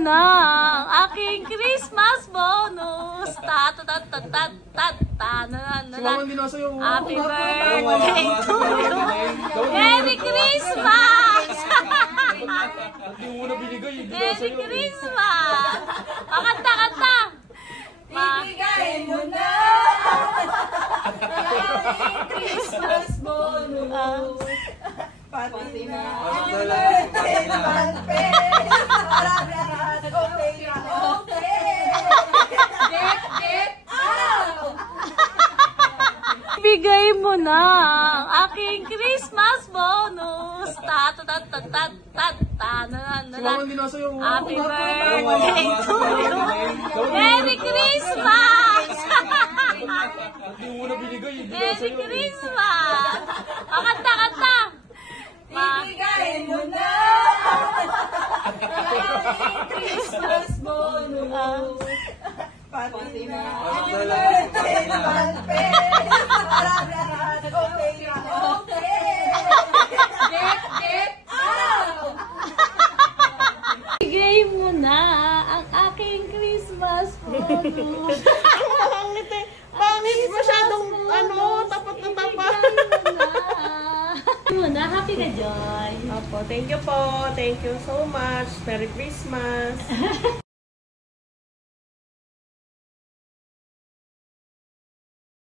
na ang aking Christmas bonus. Happy birthday to you. Merry Christmas! Merry Christmas! Pakanta! Bibigay mo na ang Christmas bonus. Pati na ang birthday naman, para lahat okay na okay. Get out! Bigay mo na ang aking Christmas bonus. Happy birthday to you. Merry Christmas! Merry Christmas! Pakanta! Bibigay mo na ang Christmas bonus. Pati na ang birthday naman, para lahat okay na okay. Get out! Bigay mo na ang aking Christmas bonus. Pangit masyadong tapat na tapat. Bigay mo na. Happy ka, Joy. Opo, thank you po. Thank you so much. Merry Christmas.